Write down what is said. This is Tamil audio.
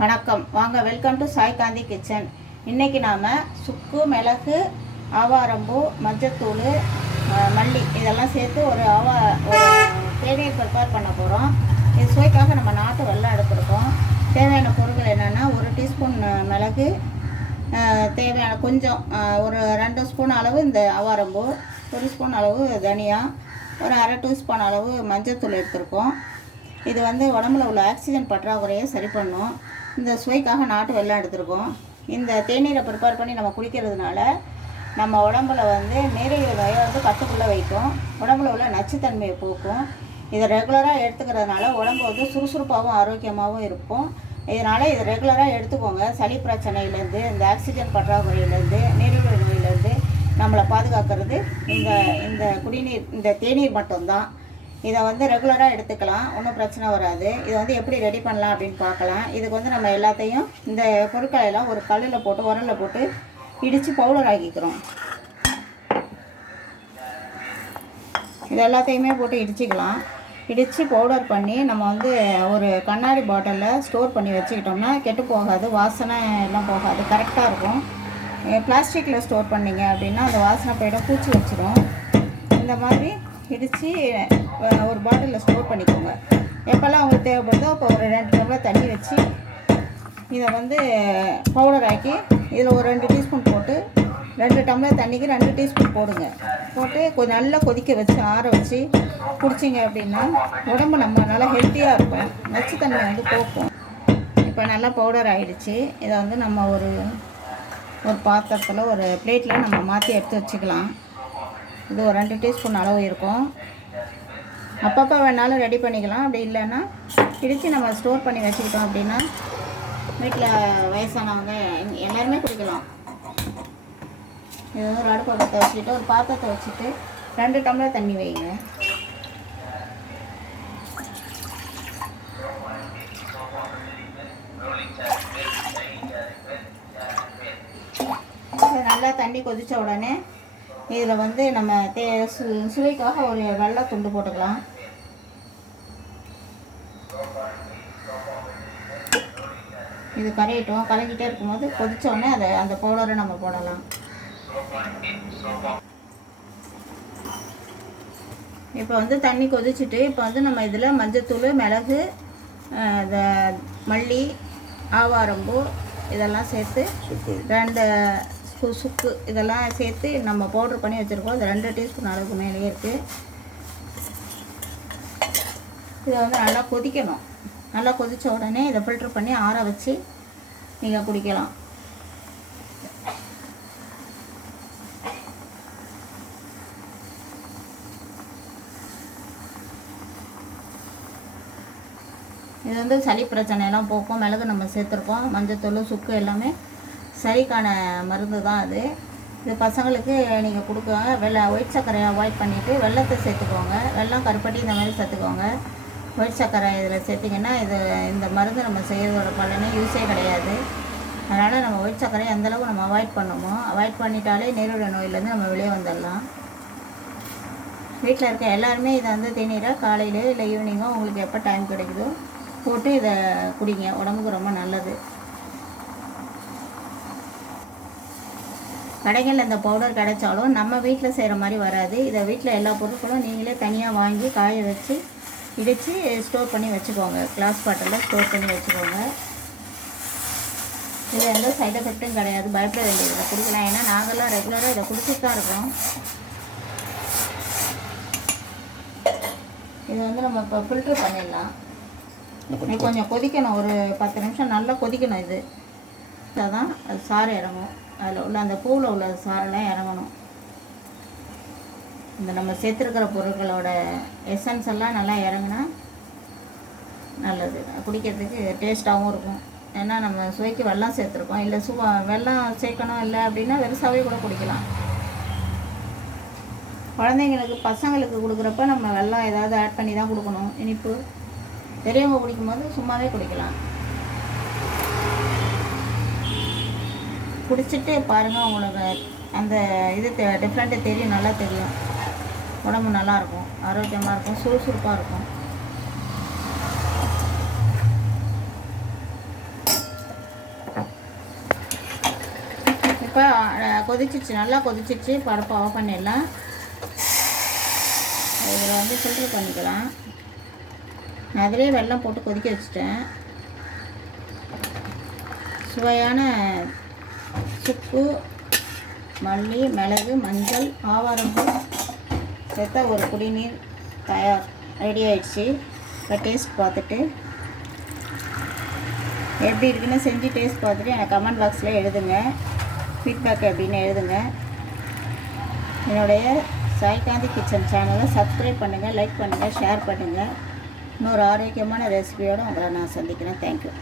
வணக்கம். வாங்க welcome to Sai Gandhi kitchen இன்றைக்கி நாம் சுக்கு மிளகு ஆவாரம்பூ மஞ்சத்தூள் மல்லி இதெல்லாம் சேர்த்து ஒரு ஆவா ஒரு தேநீர் ப்ரிப்பேர் பண்ண போகிறோம் இது சுவைக்காக நம்ம நாட்டு வெள்ளம் எடுத்துருக்கோம் தேவையான பொருட்கள் என்னென்னா ஒரு டீஸ்பூன் மிளகு தேவையான கொஞ்சம் ஒரு ரெண்டு ஸ்பூன் அளவு இந்த ஆவாரம்பூ ஒரு ஸ்பூன் அளவு தனியா ஒரு அரை டீஸ்பூன் அளவு மஞ்சத்தூள் எடுத்திருக்கோம். இது வந்து உடம்புல உள்ள ஆக்சிஜன் பற்றாக்குறையை சரி பண்ணும். இந்த சுவைக்காக நாட்டு வெள்ளம் எடுத்திருக்கோம். இந்த தேநீரை ப்ரிப்பேர் பண்ணி நம்ம குடிக்கிறதுனால நம்ம உடம்புல வந்து நீரிழிவு நோயை வந்து கட்டுக்குள்ளே வைக்கும். உடம்புல உள்ள நச்சுத்தன்மையை போக்கும். இதை ரெகுலராக எடுத்துக்கிறதுனால உடம்பு வந்து சுறுசுறுப்பாகவும் ஆரோக்கியமாகவும் இருக்கும். இதனால் இதை ரெகுலராக எடுத்துக்கோங்க. சளி பிரச்சனையிலேருந்து இந்த ஆக்சிஜன் பற்றாக்குறையிலேருந்து நீரிழிவு நோயிலேருந்து நம்மளை பாதுகாக்கிறது. இந்த இந்த குடிநீர் இந்த தேநீர் மட்டும்தான். இதை வந்து ரெகுலராக எடுத்துக்கலாம். ஒன்றும் பிரச்சனை வராது. இதை வந்து எப்படி ரெடி பண்ணலாம் அப்படின்னு பார்க்கலாம். இதுக்கு வந்து நம்ம எல்லாத்தையும் இந்த பொருட்களை எல்லாம் ஒரு கல்லில் போட்டு உரலில் போட்டு இடித்து பவுடர் ஆக்கிக்கிறோம். இது எல்லாத்தையுமே போட்டு இடிச்சிக்கலாம். இடித்து பவுடர் பண்ணி நம்ம வந்து ஒரு கண்ணாடி பாட்டிலில் ஸ்டோர் பண்ணி வச்சுக்கிட்டோம்னா கெட்டு போகாது. வாசனை எல்லாம் போகாது. கரெக்டாக இருக்கும். பிளாஸ்டிக்கில் ஸ்டோர் பண்ணீங்க அப்படின்னா அந்த வாசனை போயிடும். பூச்சி வச்சிடும் இந்த மாதிரி இடித்து ஒரு பாட்டிலில் ஸ்டோர் பண்ணிக்கோங்க. எப்போல்லாம் உங்களுக்கு தேவைப்படுதோ அப்போ ஒரு ரெண்டு டம்ளர் தண்ணி வச்சு இதை வந்து பவுடர் ஆக்கி இதில் ஒரு ரெண்டு டீஸ்பூன் போட்டு ரெண்டு டம்ளர் தண்ணிக்கு ரெண்டு டீஸ்பூன் போடுங்க. போட்டு கொஞ்சம் நல்லா கொதிக்க வச்சு ஆற வச்சு குடிச்சிங்க அப்படின்னா உடம்பு நம்ம நல்லா ஹெல்த்தியாக இருக்கும். நச்சுத்தன்மை வந்து போக்கும். இப்போ நல்லா பவுடர் ஆகிடுச்சு இதை வந்து நம்ம ஒரு ஒரு பாத்திரத்தில் ஒரு பிளேட்டில் நம்ம மாற்றி எடுத்து வச்சுக்கலாம். இது ஒரு ரெண்டு டீஸ்பூன் அளவு இருக்கும். அப்பப்போ வேணாலும் ரெடி பண்ணிக்கலாம். அப்படி இல்லைன்னா பிடிச்சு நம்ம ஸ்டோர் பண்ணி வச்சுக்கிட்டோம் அப்படின்னா வீட்டில் வயசானவங்க எல்லாருமே குடிக்கலாம். இது வந்து ஒரு அடுப்பை பற்ற வச்சுக்கிட்டு ஒரு பாத்திரத்தை வச்சுட்டு ரெண்டு டம்ளர் தண்ணி வைங்க. நல்லா தண்ணி கொதித்த உடனே இதில் வந்து நம்ம தே சு சுவைக்காக ஒரு வெள்ளை துண்டு போட்டுக்கலாம். இது கரையட்டும். கலக்கிட்டே இருக்கும்போது கொதிச்ச உடனே அதை அந்த பவுடரை நம்ம போடலாம். இப்போ வந்து தண்ணி கொதிச்சுட்டு இப்போ வந்து நம்ம இதில் மஞ்சத்தூள் மிளகு இந்த மல்லி ஆவாரம்பூ இதெல்லாம் சேர்த்து ரெண்டு சுக்கு இதெல்லாம் சேர்த்து நம்ம பவுட்ரு பண்ணி வச்சுருக்கோம். இது ரெண்டு டீஸ்பூன் அளவுக்கு மேலேயே இருக்குது இதை வந்து நல்லா கொதிக்கணும். நல்லா கொதித்த உடனே இதை ஃபில்ட்ரு பண்ணி ஆற வச்சு நீங்கள் குடிக்கலாம். இது வந்து சளி பிரச்சனையெல்லாம் போக்கும். மிளகு நம்ம சேர்த்துருக்கோம். மஞ்சத்தூள் சுக்கு எல்லாமே சரிக்கான மருந்து தான் அது. இது பசங்களுக்கு நீங்கள் கொடுக்குவாங்க வெள்ளை ஒயிட் சர்க்கரையை அவாய்ட் பண்ணிவிட்டு வெள்ளத்தை சேர்த்துக்கோங்க. வெள்ளம் கருப்பட்டி இந்த மாதிரி சேர்த்துக்கோங்க. ஒயிட் சர்க்கரை இதில் சேர்த்திங்கன்னா இது இந்த மருந்து நம்ம செய்கிறதோட பலனே யூஸே கிடையாது. அதனால் நம்ம ஒயிட் சர்க்கரையை எந்தளவு நம்ம அவாய்ட் பண்ணுமோ அவாய்ட் பண்ணிட்டாலே நீரிழிவு நோயிலேருந்து நம்ம வெளியே வந்துடலாம். வீட்டில் இருக்க எல்லாருமே இதை வந்து தேநீரை காலையிலேயோ இல்லை ஈவினிங்கோ உங்களுக்கு எப்போ டைம் கிடைக்குதோ போட்டு இதை குடிங்க. உடம்புக்கு ரொம்ப நல்லது. கடைகளில் இந்த பவுடர் கிடைச்சாலும் நம்ம வீட்டில் செய்கிற மாதிரி வராது. இதை வீட்டில் எல்லா பொருட்களும் நீங்களே தனியாக வாங்கி காய வச்சு இடித்து ஸ்டோர் பண்ணி வச்சுக்கோங்க. கிளாஸ் பாட்டிலில் ஸ்டோர் பண்ணி வச்சுக்கோங்க. இது எந்த சைடு எஃபெக்ட்டும் கிடையாது. பயப்பட வேண்டியதில்லை குடிக்கலாம். ஏன்னா நாங்கள்லாம் ரெகுலராக இதை குடிச்சிட்டு தான் இருக்கோம். இது வந்து நம்ம இப்போ ஃபில்ட்ரு பண்ணிடலாம். இது கொஞ்சம் கொதிக்கணும். ஒரு பத்து நிமிஷம் நல்லா கொதிக்கணும் இது. தான் அது சாறு இறங்கும். அதில் உள்ள அந்த பூவில் உள்ள சாரெல்லாம் இறங்கணும். இந்த நம்ம சேர்த்துருக்கிற பொருட்களோட எசன்ஸ் எல்லாம் நல்லா இறங்குனா நல்லது. குடிக்கிறதுக்கு டேஸ்ட்டாகவும் இருக்கும். ஏன்னா நம்ம சுவைக்கு வெள்ளம் சேர்த்துருக்கோம். இல்லை சுவா வெள்ளம் சேர்க்கணும் இல்லை அப்படின்னா வெறுசாவே கூட குடிக்கலாம். குழந்தைங்களுக்கு பசங்களுக்கு கொடுக்குறப்ப நம்ம வெள்ளம் ஏதாவது ஆட் பண்ணி தான் கொடுக்கணும். இனிப்பு. பெரியவங்க குடிக்கும்போது சும்மாவே குடிக்கலாம். குடிச்சிட்டு பாருங்கள் உங்களுக்கு அந்த இது தெ டிஃப்ரெண்ட்டு தெரியும் நல்லா தெரியும். உடம்பு நல்லாயிருக்கும் ஆரோக்கியமாக இருக்கும் சுறுசுறுப்பாக இருக்கும். இப்போ கொதிச்சிச்சு நல்லா கொதிச்சிச்சு பருப்பு ஆஃப் பண்ணிடலாம். இதில் வந்து ஃபில்டர் பண்ணிக்கலாம். அதிலே வெள்ளம் போட்டு கொதிக்க வச்சுட்டேன். சுவையான உப்பு மல்லி மிளகு மஞ்சள் ஆவாரம்பூ சேர்த்தா ஒரு குடிநீர் தயார் ரெடி ஆயிடுச்சு. இப்போ டேஸ்ட் பார்த்துட்டு எப்படி இருக்குன்னு செஞ்சு டேஸ்ட் பார்த்துட்டு எனக்கு கமெண்ட் பாக்ஸில் எழுதுங்க. ஃபீட்பேக் எப்படின்னு எழுதுங்க. என்னுடைய சாய்காந்தி கிச்சன் சேனலை சப்ஸ்கிரைப் பண்ணுங்கள் லைக் பண்ணுங்கள் ஷேர் பண்ணுங்கள் இன்னொரு ஆரோக்கியமான ரெசிபியோடு உங்களை நான் சந்திக்கிறேன். தேங்க்யூ